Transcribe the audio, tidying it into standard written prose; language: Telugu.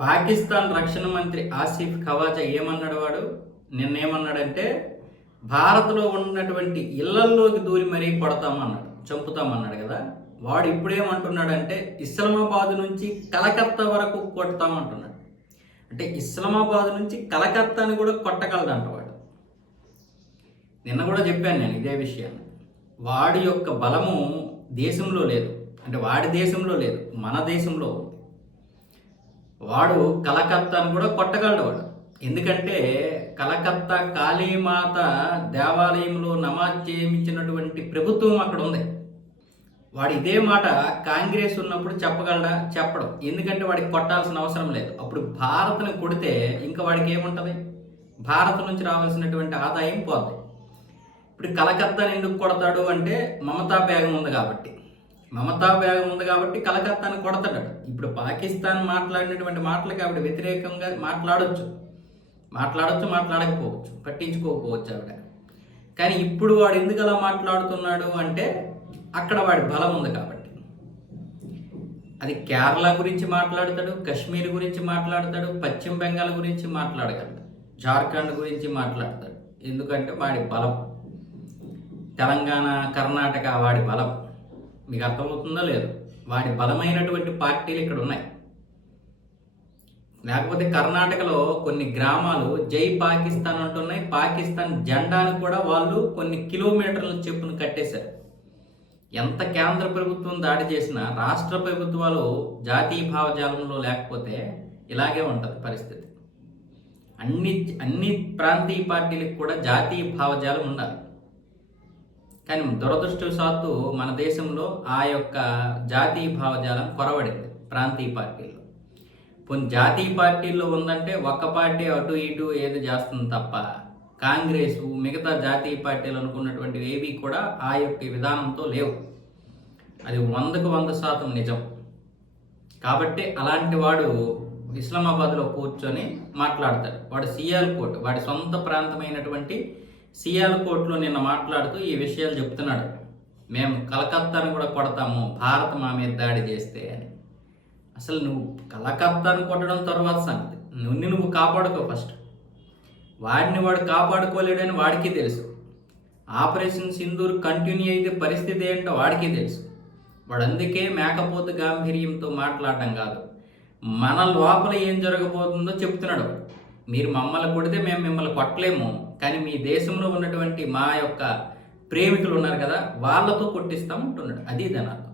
పాకిస్తాన్ రక్షణ మంత్రి ఆసిఫ్ ఖవాజా నిన్నేమన్నాడంటే భారత్లో ఉన్నటువంటి ఇళ్లల్లోకి దూరి మరీ కొడతామన్నాడు, చంపుతామన్నాడు కదా. వాడు ఇప్పుడేమంటున్నాడంటే ఇస్లామాబాద్ నుంచి కలకత్తా వరకు కొడతామంటున్నాడు. అంటే ఇస్లామాబాద్ నుంచి కలకత్తాని కూడా కొట్టగలడంట వాడు. నిన్న కూడా చెప్పాను నేను ఇదే విషయాన్ని. వాడి యొక్క బలము దేశంలో లేదు, అంటే వాడి దేశంలో లేదు, మన దేశంలో ఉంది. వాడు కలకత్తాను కూడా కొట్టగలడు వాడు. ఎందుకంటే కలకత్తా కాళీమాత దేవాలయంలో నమాజ్ చేయించినటువంటి ప్రభుత్వం అక్కడ ఉంది. వాడు ఇదే మాట కాంగ్రెస్ ఉన్నప్పుడు చెప్పగలడా? చెప్పడం. ఎందుకంటే వాడికి కొట్టాల్సిన అవసరం లేదు. అప్పుడు భారత్ని కొడితే ఇంకా వాడికి ఏముంటుంది? భారత్ నుంచి రావాల్సినటువంటి ఆదాయం పోద్ది. ఇప్పుడు కలకత్తాని ఎందుకు కొడతాడు అంటే మమతా బేగం ఉంది కాబట్టి కలకత్తాని కొడతాడు. ఇప్పుడు పాకిస్తాన్ మాట్లాడినటువంటి మాటలకి ఆవిడ వ్యతిరేకంగా మాట్లాడచ్చు, మాట్లాడకపోవచ్చు, పట్టించుకోకపోవచ్చు ఆవిడ. కానీ ఇప్పుడు వాడు ఎందుకు అలా మాట్లాడుతున్నాడు అంటే అక్కడ వాడి బలం ఉంది కాబట్టి. అది కేరళ గురించి మాట్లాడతాడు, కశ్మీర్ గురించి మాట్లాడతాడు, పశ్చిమ బెంగాల్ గురించి మాట్లాడగలడు, జార్ఖండ్ గురించి మాట్లాడతాడు. ఎందుకంటే వాడి బలం. తెలంగాణ, కర్ణాటక వాడి బలం. మీకు అర్థమవుతుందో లేదు? వాడి బలమైనటువంటి పార్టీలు ఇక్కడ ఉన్నాయి. లేకపోతే కర్ణాటకలో కొన్ని గ్రామాలు జై పాకిస్తాన్ అంటున్నాయి. పాకిస్తాన్ జెండాను కూడా వాళ్ళు కొన్ని కిలోమీటర్ల చెప్పును కట్టేశారు. ఎంత కేంద్ర ప్రభుత్వం దాడి చేసినా రాష్ట్ర ప్రభుత్వాలు జాతీయ భావజాలంలో లేకపోతే ఇలాగే ఉంటుంది పరిస్థితి. అన్ని ప్రాంతీయ పార్టీలకు కూడా జాతీయ భావజాలం ఉండాలి. కానీ దురదృష్టవశాత్తు మన దేశంలో ఆ యొక్క జాతీయ భావజాలం కొరవడింది ప్రాంతీయ పార్టీల్లో. కొన్ని జాతీయ పార్టీల్లో ఉందంటే ఒక్క పార్టీ అటు ఇటు ఏది చేస్తుంది తప్ప కాంగ్రెస్ మిగతా జాతీయ పార్టీలు అనుకున్నటువంటి ఏవి కూడా ఆ యొక్క విధానంతో లేవు. అది 100% నిజం. కాబట్టి అలాంటి వాడు ఇస్లామాబాద్లో కూర్చొని మాట్లాడతాడు. వాడు సియాల్కోట్, వాడి సొంత ప్రాంతమైనటువంటి సియాల్కోట్లో నిన్న మాట్లాడుతూ ఈ విషయాలు చెప్తున్నాడు. మేము కలకత్తాను కూడా కొడతాము భారత్ మా మీద దాడి చేస్తే అని. అసలు నువ్వు కలకత్తాను కొట్టడం తర్వాత సంగతి. నువ్వు కాపాడుకో ఫస్ట్. వాడు కాపాడుకోలేడని వాడికి తెలుసు. ఆపరేషన్ సింధూర్ కంటిన్యూ అయితే పరిస్థితి ఏంటో వాడికి తెలుసు. వాడు అందుకే మేకపోతు గాంభీర్యంతో మాట్లాడడం కాదు, మన లోపల ఏం జరగబోతుందో చెప్తున్నాడు. మీరు మమ్మల్ని కొడితే మేము మిమ్మల్ని కొట్టలేము, కానీ మీ దేశంలో ఉన్నటువంటి మా యొక్క ప్రేమికులు ఉన్నారు కదా వాళ్ళతో కొట్టిస్తాం అంటున్నాడు. అది దాని అర్థం.